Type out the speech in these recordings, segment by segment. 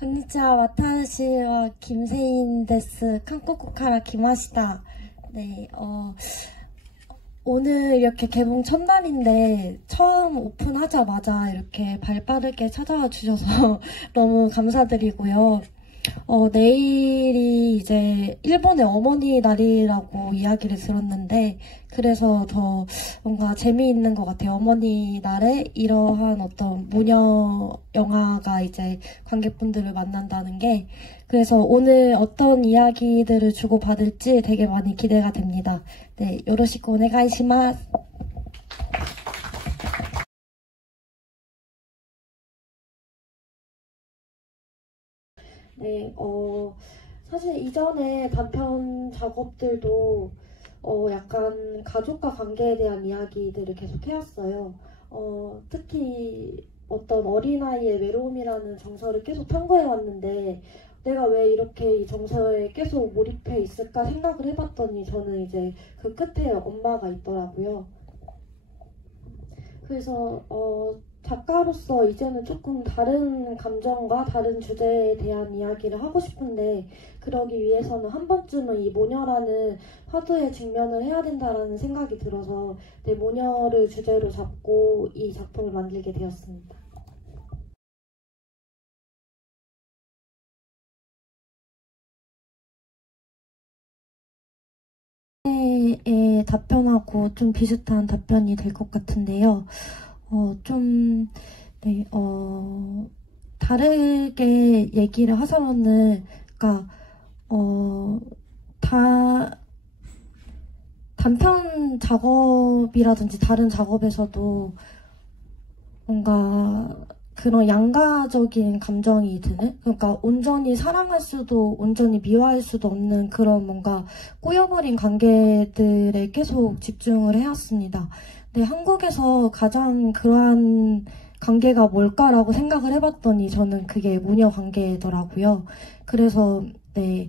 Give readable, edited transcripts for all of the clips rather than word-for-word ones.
konnichiwa, watashi wa 김세인 데스. 한국어 카라 기마시다. 네, 오늘 이렇게 개봉 첫날인데 처음 오픈하자마자 이렇게 발빠르게 찾아와 주셔서 너무 감사드리고요. 내일이 이제 일본의 어머니 날이라고 이야기를 들었는데 그래서 더 뭔가 재미있는 것 같아요. 어머니 날에 이러한 어떤 모녀 영화가 이제 관객분들을 만난다는 게. 그래서 오늘 어떤 이야기들을 주고받을지 되게 많이 기대가 됩니다. 네, 요로시쿠 오네가이시마스. 네, 사실 이전에 단편 작업들도 약간 가족과 관계에 대한 이야기들을 계속 해왔어요. 특히 어떤 어린아이의 외로움이라는 정서를 계속 탐구해왔는데 내가 왜 이렇게 이 정서에 계속 몰입해 있을까 생각을 해봤더니 저는 이제 그 끝에 엄마가 있더라고요. 그래서 작가로서 이제는 조금 다른 감정과 다른 주제에 대한 이야기를 하고 싶은데 그러기 위해서는 한 번쯤은 이 모녀라는 화두에 직면을 해야 된다는 생각이 들어서 네, 모녀를 주제로 잡고 이 작품을 만들게 되었습니다. 에 답변하고 좀 비슷한 답변이 될 것 같은데요. 네, 다르게 얘기를 하자면은, 그러니까, 단편 작업이라든지 다른 작업에서도 뭔가 그런 양가적인 감정이 드는, 그러니까 온전히 사랑할 수도 온전히 미워할 수도 없는 그런 뭔가 꼬여버린 관계들에 계속 집중을 해왔습니다. 네, 한국에서 가장 그러한 관계가 뭘까라고 생각을 해봤더니 저는 그게 모녀 관계더라고요. 그래서 네,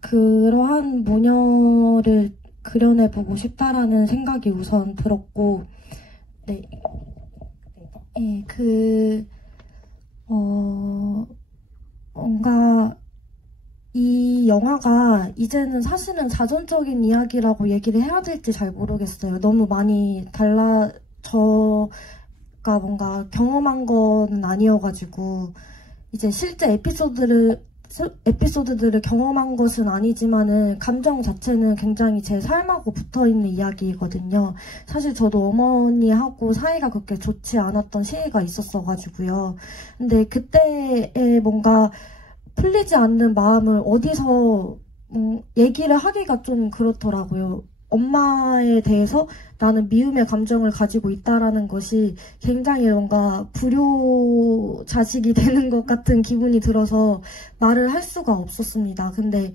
그러한 모녀를 그려내보고 싶다라는 생각이 우선 들었고, 네. 예, 뭔가, 이 영화가 이제는 사실은 자전적인 이야기라고 얘기를 해야 될지 잘 모르겠어요. 너무 많이 저가 뭔가 경험한 거는 아니어가지고, 이제 실제 에피소드들을 경험한 것은 아니지만은 감정 자체는 굉장히 제 삶하고 붙어있는 이야기거든요. 사실 저도 어머니하고 사이가 그렇게 좋지 않았던 시기가 있었어가지고요. 근데 그때의 뭔가 풀리지 않는 마음을 어디서 얘기를 하기가 좀 그렇더라고요. 엄마에 대해서 나는 미움의 감정을 가지고 있다라는 것이 굉장히 뭔가 불효 자식이 되는 것 같은 기분이 들어서 말을 할 수가 없었습니다. 근데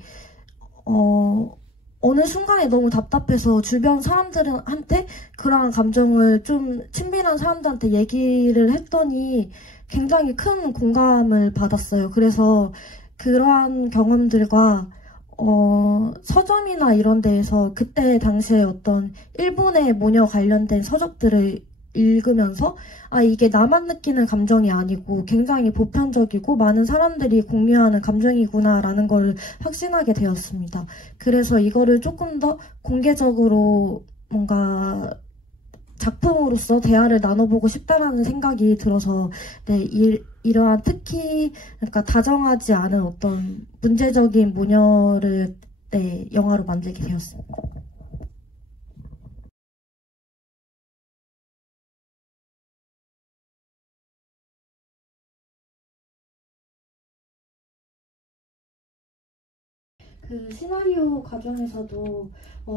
어느 순간에 너무 답답해서 주변 사람들한테 그러한 감정을 좀 친밀한 사람들한테 얘기를 했더니 굉장히 큰 공감을 받았어요. 그래서 그러한 경험들과 서점이나 이런 데에서 그때 당시에 어떤 일본의 모녀 관련된 서적들을 읽으면서 아, 이게 나만 느끼는 감정이 아니고 굉장히 보편적이고 많은 사람들이 공유하는 감정이구나라는 걸 확신하게 되었습니다. 그래서 이거를 조금 더 공개적으로 뭔가 작품으로서 대화를 나눠보고 싶다라는 생각이 들어서 네, 이러한 특히 그러니까 다정하지 않은 어떤 문제적인 모녀를 네, 영화로 만들게 되었습니다. 그 시나리오 과정에서도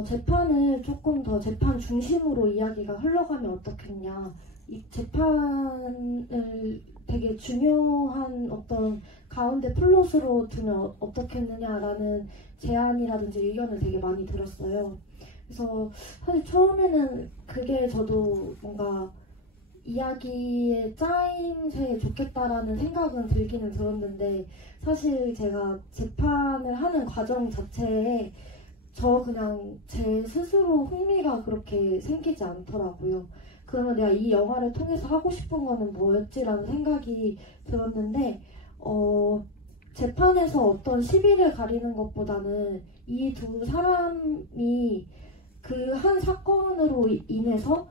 재판을 조금 더 재판 중심으로 이야기가 흘러가면 어떻겠냐, 이 재판을 되게 중요한 어떤 가운데 플롯으로 두면 어떻겠느냐라는 제안이라든지 의견을 되게 많이 들었어요. 그래서 사실 처음에는 그게 저도 뭔가 이야기의 짜임새 좋겠다라는 생각은 들기는 들었는데 사실 제가 재판을 하는 과정 자체에 그냥 제 스스로 흥미가 그렇게 생기지 않더라고요. 그러면 내가 이 영화를 통해서 하고 싶은 거는 뭐였지라는 생각이 들었는데 재판에서 어떤 시비를 가리는 것보다는 이 두 사람이 그 한 사건으로 인해서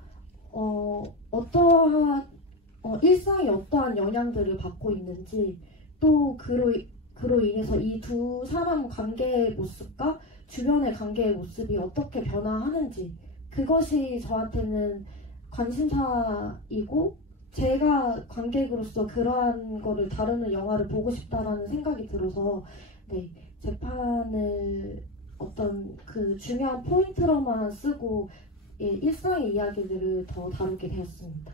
어떠한 일상에 어떠한 영향들을 받고 있는지, 또 그로 인해서 이 두 사람 관계의 모습과 주변의 관계의 모습이 어떻게 변화하는지, 그것이 저한테는 관심사이고, 제가 관객으로서 그러한 거를 다루는 영화를 보고 싶다라는 생각이 들어서, 네, 재판을 어떤 그 중요한 포인트로만 쓰고, 예, 일상의 이야기들을 더 다루게 되었습니다.